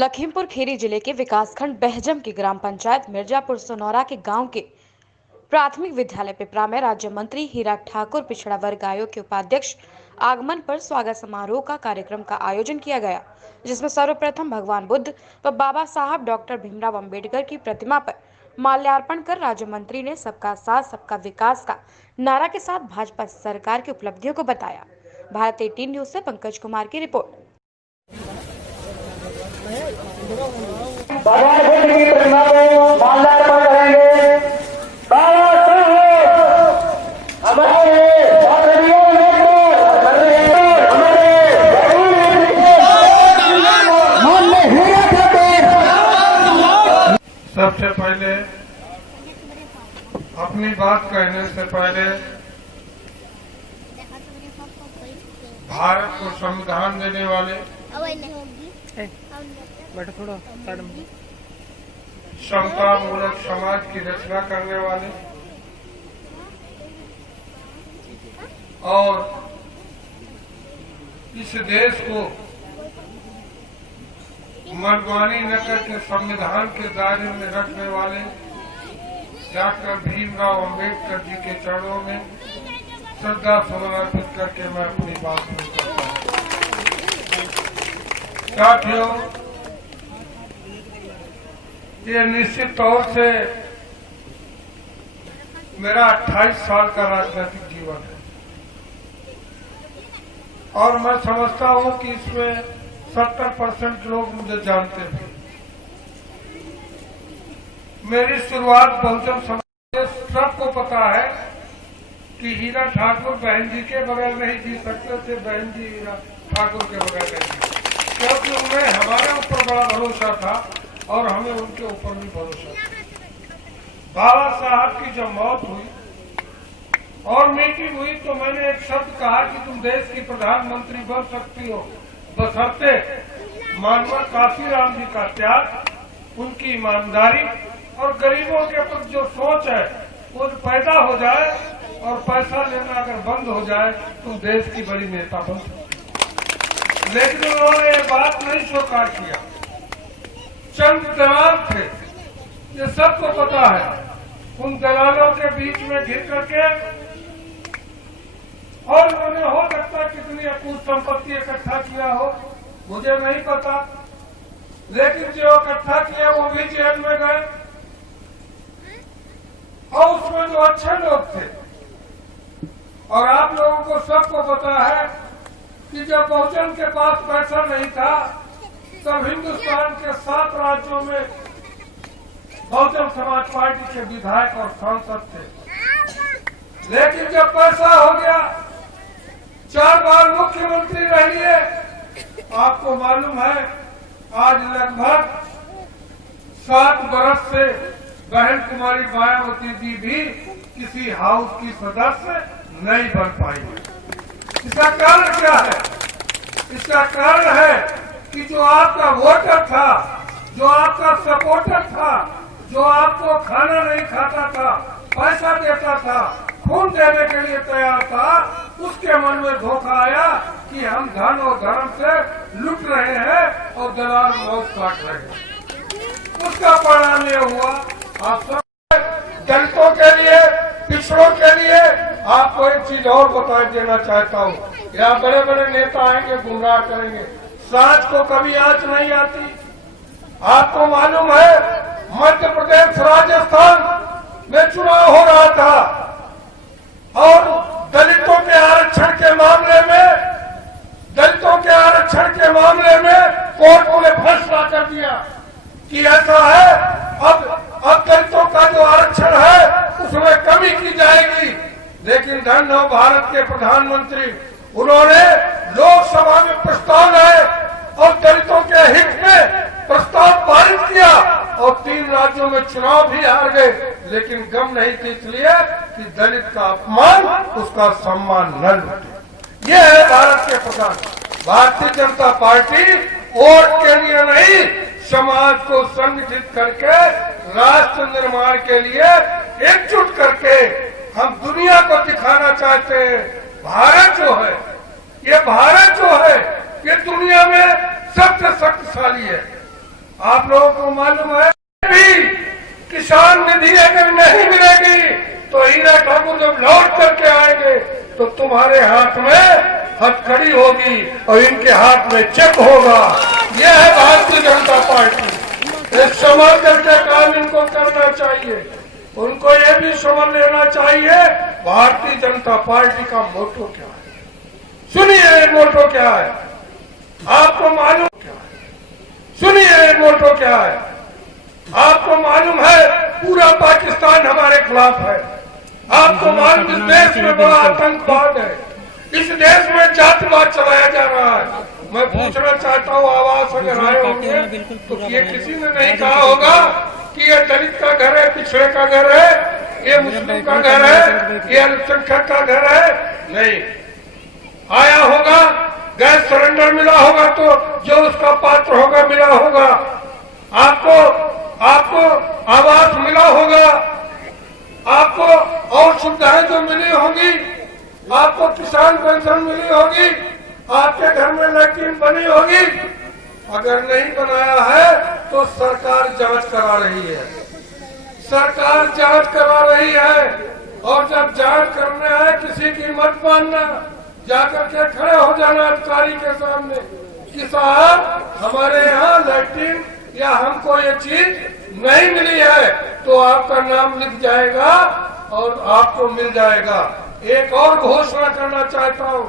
लखीमपुर खीरी जिले के विकासखंड बहजम की ग्राम पंचायत मिर्जापुर सोनौरा के गांव के प्राथमिक विद्यालय पिपरा में राज्य मंत्री हीरा ठाकुर पिछड़ा वर्ग आयोग के उपाध्यक्ष आगमन पर स्वागत समारोह का कार्यक्रम का आयोजन किया गया, जिसमें सर्वप्रथम भगवान बुद्ध व बाबा साहब डॉक्टर भीमराव अंबेडकर की प्रतिमा पर माल्यार्पण कर राज्य मंत्री ने सबका साथ सबका विकास का नारा के साथ भाजपा सरकार की उपलब्धियों को बताया। भारत 18 न्यूज से पंकज कुमार की रिपोर्ट। भगवान बुद्ध की प्रतिमा को माल्यार्पण करेंगे। बाबा साहब हमारे सबसे पहले अपनी बात कहने से पहले भारत को संविधान देने वाले समता मूलक समाज की रचना करने वाले और इस देश को मनमानी न करके संविधान के दायरे में रखने वाले डॉक्टर भीमराव अंबेडकर जी के चरणों में श्रद्धा सुमन अर्पित करके मैं अपनी बात शुरू करता हूँ। साथियों, ये निश्चित तौर से मेरा 28 साल का राजनीतिक जीवन है और मैं समझता हूं कि इसमें 70% लोग मुझे जानते थे। मेरी शुरुआत बहुजन समाज सबको पता है कि हीरा ठाकुर बहन जी के बगैर नहीं जी सकते थे, बहन जी हीरा ठाकुर के बगैर नहीं जी, क्योंकि उन्हें हमारे ऊपर बड़ा भरोसा था और हमें उनके ऊपर भी भरोसा था। बाबा साहब की जब मौत हुई और मीटिंग हुई तो मैंने एक शब्द कहा कि तुम देश की प्रधानमंत्री बन सकती हो, बशर्ते मानव काशीराम जी का त्याग, उनकी ईमानदारी और गरीबों के प्रति जो सोच है वो पैदा हो जाए और पैसा लेना अगर बंद हो जाए तो देश की बड़ी नेता बन सकती। लेकिन उन्होंने ये बात नहीं स्वीकार किया। चंद दलाल थे, ये सबको पता है। उन दलालों के बीच में घिर करके और उन्होंने हो सकता कितनी अकूत संपत्ति इकट्ठा किया हो, मुझे नहीं पता, लेकिन जो इकट्ठा किया वो भी जेल में गए और उसमें जो अच्छे लोग थे। और आप लोगों को सबको पता है कि जब बहुजन के पास पैसा नहीं था तब हिंदुस्तान के 7 राज्यों में बहुजन समाज पार्टी के विधायक और सांसद थे। लेकिन जब पैसा हो गया, 4 बार मुख्यमंत्री रह लिए। आपको मालूम है आज लगभग 7 बरस से बहन कुमारी मायावती जी भी किसी हाउस की सदस्य नहीं बन पाई है। इसका कारण क्या है? इसका कारण है कि जो आपका वोटर था, जो आपका सपोर्टर था, जो आपको खाना नहीं खाता था, पैसा देता था, खून देने के लिए तैयार था, उसके मन में धोखा आया कि हम धन और धर्म से लुट रहे हैं और दलाल मौत काट रहे हैं। उसका परिणाम ये हुआ, आप सब दलितों के लिए, पिछड़ों के लिए आपको एक चीज और बता देना चाहता हूँ। यहाँ बड़े बड़े नेता आएंगे, गुमराह करेंगे, सांच को कभी आंच नहीं आती। आपको मालूम है मध्य प्रदेश, राजस्थान में चुनाव हो रहा था और दलितों के आरक्षण के मामले में कोर्ट ने फैसला कर दिया कि ऐसा है, अब दलितों का जो आरक्षण है उसमें कमी की जाएगी। लेकिन धन्य हो भारत के प्रधानमंत्री, उन्होंने लोकसभा में प्रस्ताव लाए और दलितों के हित में प्रस्ताव पारित किया और 3 राज्यों में चुनाव भी हार गए। लेकिन गम नहीं थी, इसलिए कि दलित का अपमान उसका सम्मान न लूटे। ये है भारत के प्रधान। भारतीय जनता पार्टी वोट के लिए नहीं, समाज को संगठित करके राष्ट्र निर्माण के लिए एकजुट करके हम दुनिया को दिखाना चाहते हैं। भारत जो है, ये भारत जो है, ये दुनिया में सबसे शक्तिशाली है। आप लोगों को मालूम है भी किसान निधि अगर नहीं मिलेगी तो हीरा ठाकुर जब लौट करके आएंगे तो तुम्हारे हाथ में हथकड़ी होगी और इनके हाथ में चेक होगा। यह है भारतीय जनता पार्टी। एक समझ करके काम इनको करना चाहिए। उनको ये भी समझ लेना चाहिए भारतीय जनता पार्टी का मोटो क्या है। सुनिए मोटो क्या है, आपको मालूम क्या है? सुनिए मोटो क्या है, आपको मालूम है पूरा पाकिस्तान हमारे खिलाफ है। आपको मालूम इस देश में बड़ा आतंकवाद है, इस देश में जातिवाद चलाया जा रहा है। मैं पूछना चाहता हूँ, आवाज अगर आए होंगे तो ये किसी ने नहीं कहा होगा कि ये दलित का घर है, पिछड़े का घर है, ये मुस्लिम का घर है, ये अल्पसंख्यक का घर है। नहीं, आया होगा, गैस सिलेंडर मिला होगा तो जो उसका पात्र होगा मिला होगा, आपको आवास मिला होगा, आपको और सुविधाएं जो मिली होंगी, आपको किसान पेंशन मिली होगी, आपके घर में लैट्रिन बनी होगी। अगर नहीं बनाया है तो सरकार जांच करा रही है, सरकार जांच करा रही है। और जब जांच करने आए किसी की मत मानना, जाकर के खड़े हो जाना अधिकारी के सामने कि साहब हमारे यहाँ लैट्रिन या हमको ये चीज नहीं मिली है, तो आपका नाम लिख जाएगा और आपको मिल जाएगा। एक और घोषणा करना चाहता हूँ,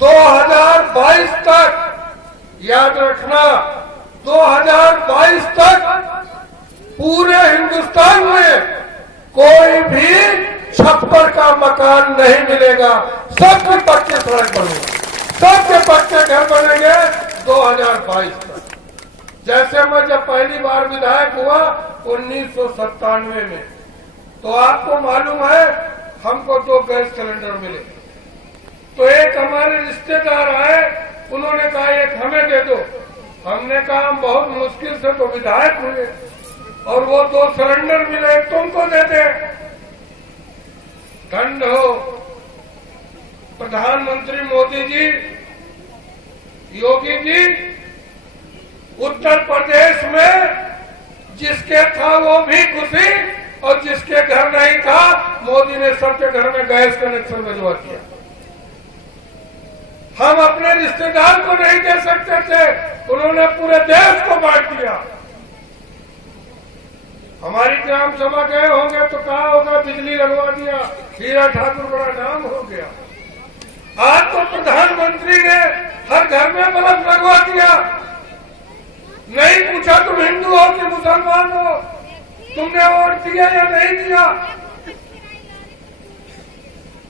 2022 तक याद रखना, 2022 तक पूरे हिंदुस्तान में कोई भी छप्पर का मकान नहीं मिलेगा। सबके पक्के सड़क बनेगा, सबके पक्के घर बनेंगे 2022 तक। जैसे मैं जब पहली बार विधायक हुआ 1997 में, तो आपको मालूम है हमको 2 गैस सिलेंडर मिले। तो एक हमारे रिश्तेदार आए, उन्होंने कहा एक हमें दे दो। हमने कहा हम बहुत मुश्किल से तो विधायक हुए और वो 2 सिलेंडर मिले, तुमको दे दे। दंड हो। प्रधानमंत्री मोदी जी, योगी जी, उत्तर प्रदेश में जिसके था वो भी खुशी और जिसके घर नहीं था मोदी ने सबके घर में गैस कनेक्शन भिजवा दिया। हम अपने रिश्तेदार को नहीं दे सकते थे, उन्होंने पूरे देश को बांट दिया। हमारी ग्राम सभा गए होंगे तो कहा होगा बिजली लगवा दिया, हीरा ठाकुर बड़ा नाम हो गया। आज तो प्रधानमंत्री ने हर घर में बल्ब लगवा दिया। नहीं पूछा तुम हिंदू हो कि मुसलमान हो, तुमने वोट दिया या नहीं दिया।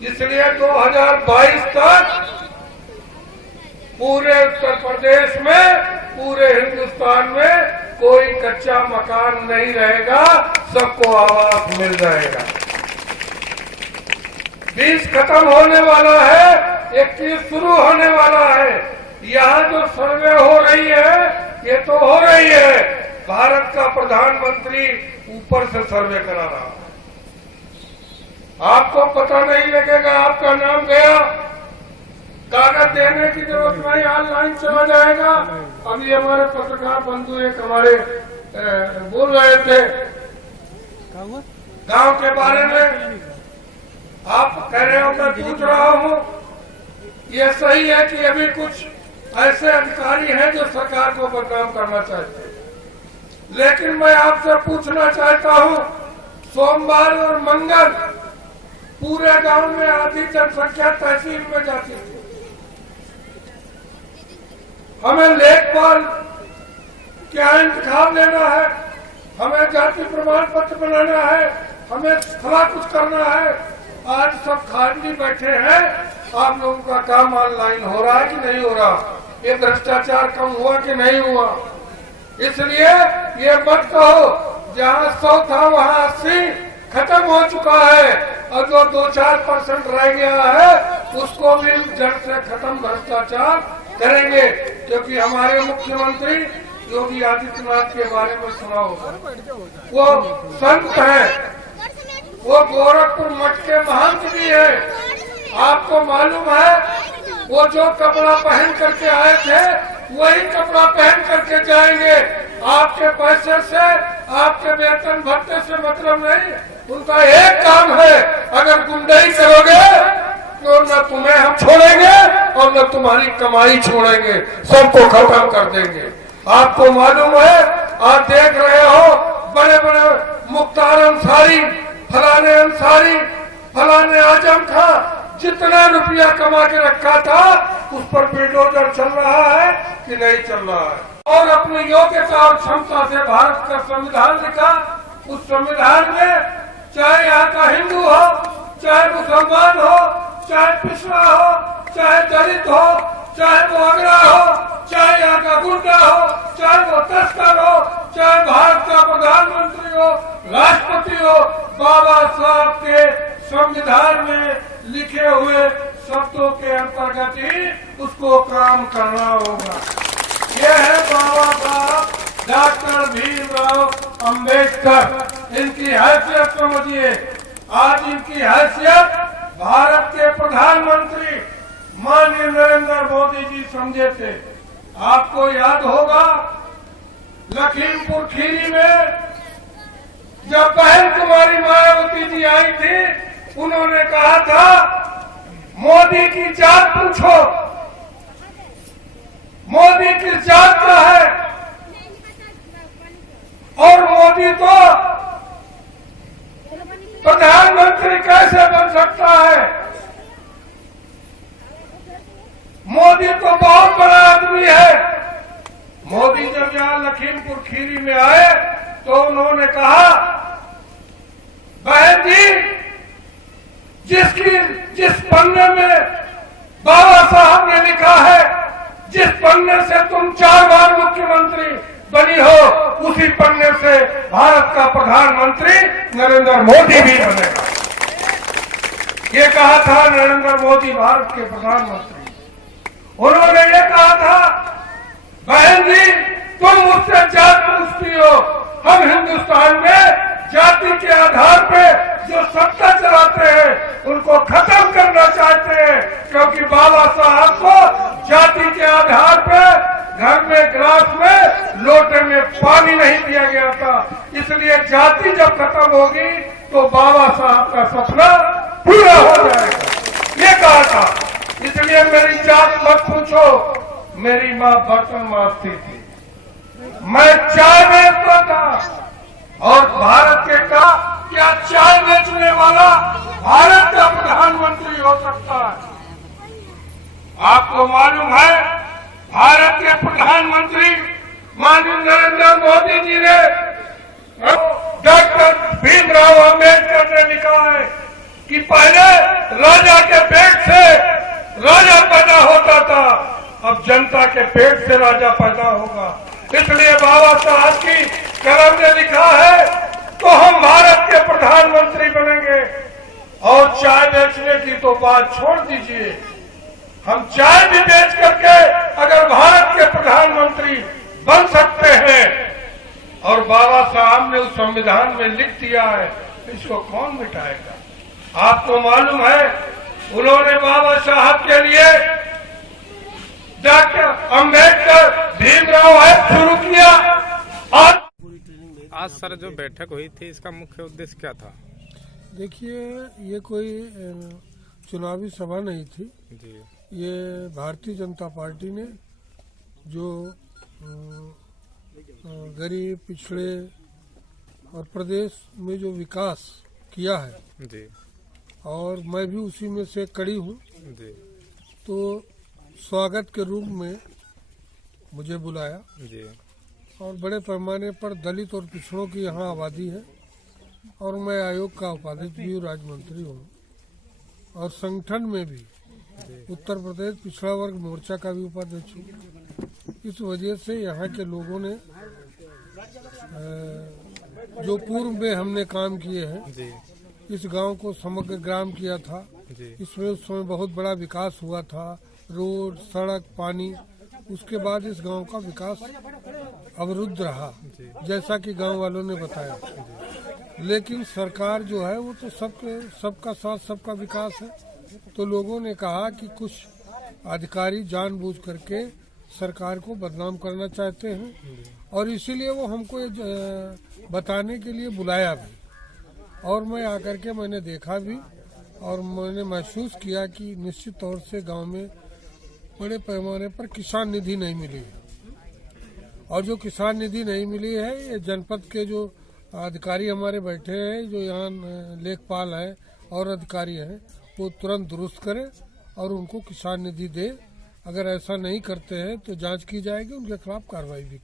इसलिए 2022 तक पूरे उत्तर प्रदेश में, पूरे हिंदुस्तान में कोई कच्चा मकान नहीं रहेगा, सबको आवास मिल जाएगा। 20 खत्म होने वाला है, 21 शुरू होने वाला है। यहाँ जो सर्वे हो रही है ये तो हो रही है, भारत का प्रधानमंत्री ऊपर से सर्वे करा रहा है। आपको पता नहीं लगेगा, आपका नाम गया, कागज देने की जरूरत नहीं, ऑनलाइन चला जाएगा। अभी हमारे पत्रकार बंधु एक हमारे बोल रहे थे गांव के बारे में, आप कह रहे हो मैं पूछ रहा हूं। ये सही है कि अभी कुछ ऐसे अधिकारी हैं जो सरकार को बदनाम करना चाहते हैं, लेकिन मैं आपसे पूछना चाहता हूं, सोमवार और मंगल पूरे गांव में आधी जनसंख्या तहसील में जाती थी। हमें लेखपाल क्या इंतखाब लेना है, हमें जाति प्रमाण पत्र बनाना है, हमें थोड़ा कुछ करना है। आज सब खाली बैठे हैं, आप लोगों का काम ऑनलाइन हो रहा है कि नहीं हो रहा, ये भ्रष्टाचार कम हुआ कि नहीं हुआ। इसलिए ये मत कहो जहाँ 100 था वहाँ 80 खत्म हो चुका है, और जो 2-4% रह गया है उसको भी जड़ से खत्म भ्रष्टाचार करेंगे। क्योंकि हमारे मुख्यमंत्री योगी आदित्यनाथ के बारे में सुना होगा, वो संत है, वो गोरखपुर मठ के महंत भी है। आपको मालूम है वो जो कपड़ा पहन करके आए थे वही कपड़ा पहन करके जाएंगे। आपके पैसे से, आपके वेतन भत्ते से मतलब नहीं। उनका एक काम है, अगर गुंडाई करोगे तो न तुम्हें हम छोड़ेंगे और न तुम्हारी कमाई छोड़ेंगे, सबको खत्म कर देंगे। आपको मालूम है, आप देख रहे हो बड़े बड़े मुख्तार अंसारी, फलाने आजम खां, जितना रुपया कमा के रखा था उस पर बुलडोजर चल रहा है कि नहीं चल रहा है। और अपनी योग्यता और क्षमता से भारत का संविधान लिखा। उस संविधान में चाहे यहाँ का हिंदू हो, चाहे मुसलमान हो, चाहे पिछड़ा हो, चाहे दलित हो, चाहे वो अगड़ा हो, चाहे यहाँ का गुंडा हो, चाहे वो तस्कर हो, चाहे भारत का प्रधानमंत्री हो, राष्ट्रपति हो, बाबा साहब के संविधान में लिखे हुए शब्दों के अंतर्गत ही उसको काम करना होगा। ये है बाबा साहब डॉक्टर भीमराव अंबेडकर। इनकी हैसियत समझिए। आज इनकी हैसियत भारत के प्रधानमंत्री माननीय नरेंद्र मोदी जी समझे थे। आपको याद होगा लखीमपुर खीरी में जब बहन कुमारी मायावती जी आई थी, उन्होंने कहा था मोदी की जात पूछो, मोदी किस जात का है। और मोदी तो प्रधानमंत्री कैसे बन सकता है। मोदी तो बहुत बड़ा आदमी है। मोदी जब यहाँ लखीमपुर खीरी में आए तो उन्होंने कहा बहन जी, जिस पन्ने में बाबा साहब ने लिखा है, जिस पन्ने से तुम 4 बार मुख्यमंत्री बनी हो, उसी पन्ने से भारत का प्रधानमंत्री नरेंद्र मोदी भी बनेगा। ये कहा था नरेंद्र मोदी भारत के प्रधानमंत्री। उन्होंने ये कहा था बहन जी, तुम मुझसे जात पूछती हो, हम हिंदुस्तान में जाति के आधार पे जो सत्ता चलाते हैं उनको खत्म करना चाहते हैं, क्योंकि बाबा साहब को जाति के आधार पे घर में गिलास में लोटे में पानी नहीं दिया गया था। इसलिए जाति जब खत्म होगी तो बाबा साहब का सपना पूरा हो जाएगा, ये कहा था। इसलिए मेरी जात मत पूछो। मेरी माँ बर्तन मारती थी, मैं चाय बेचता था। और भारत के का क्या चाय बेचने वाला भारत का प्रधानमंत्री हो सकता है। आपको मालूम है भारत के प्रधानमंत्री माननीय नरेंद्र मोदी जी ने डॉक्टर भीमराव अंबेडकर ने लिखा है कि पहले राजा के पेट से राजा पैदा होता था, अब जनता के पेट से राजा पैदा होगा। इसलिए बाबा साहब की कलम ने लिखा है तो हम भारत के प्रधानमंत्री बनेंगे। और चाय बेचने की तो बात छोड़ दीजिए, हम चाय भी बेच करके अगर भारत के प्रधानमंत्री बन सकते हैं, और बाबा साहब ने उस संविधान में लिख दिया है, इसको कौन मिटाएगा। आपको मालूम है उन्होंने बाबा साहब के लिए डॉक्टर अंबेडकर भीमराव ऐप शुरू किया। आज सर जो बैठक हुई थी इसका मुख्य उद्देश्य क्या था? देखिए, ये कोई चुनावी सभा नहीं थी जी। ये भारतीय जनता पार्टी ने जो गरीब पिछड़े और प्रदेश में जो विकास किया है जी, और मैं भी उसी में से कड़ी हूँ, जी, तो स्वागत के रूप में मुझे बुलाया। जी, और बड़े पैमाने पर दलित और पिछड़ों की यहाँ आबादी है, और मैं आयोग का उपाध्यक्ष भी हूँ, राज्य मंत्री हूँ, और संगठन में भी उत्तर प्रदेश पिछड़ा वर्ग मोर्चा का भी उपाध्यक्ष हूँ। इस वजह से यहाँ के लोगों ने जो पूर्व में हमने काम किए हैं, इस गांव को समग्र ग्राम किया था। इसमें उस समय बहुत बड़ा विकास हुआ था, रोड, सड़क, पानी। उसके बाद इस गांव का विकास अवरुद्ध रहा, जैसा कि गांव वालों ने बताया। लेकिन सरकार जो है वो तो सबका साथ सबका विकास है। तो लोगों ने कहा कि कुछ अधिकारी जानबूझ करके सरकार को बदनाम करना चाहते हैं और इसीलिए वो हमको ये बताने के लिए बुलाया भी और मैं आकर के मैंने देखा भी और मैंने महसूस किया कि निश्चित तौर से गांव में बड़े पैमाने पर किसान निधि नहीं मिली है और जो किसान निधि नहीं मिली है ये जनपद के जो अधिकारी हमारे बैठे हैं जो यहाँ लेखपाल हैं और अधिकारी हैं वो तुरंत दुरुस्त करें और उनको किसान निधि दे। अगर ऐसा नहीं करते हैं तो जांच की जाएगी, उनके खिलाफ कार्रवाई भी की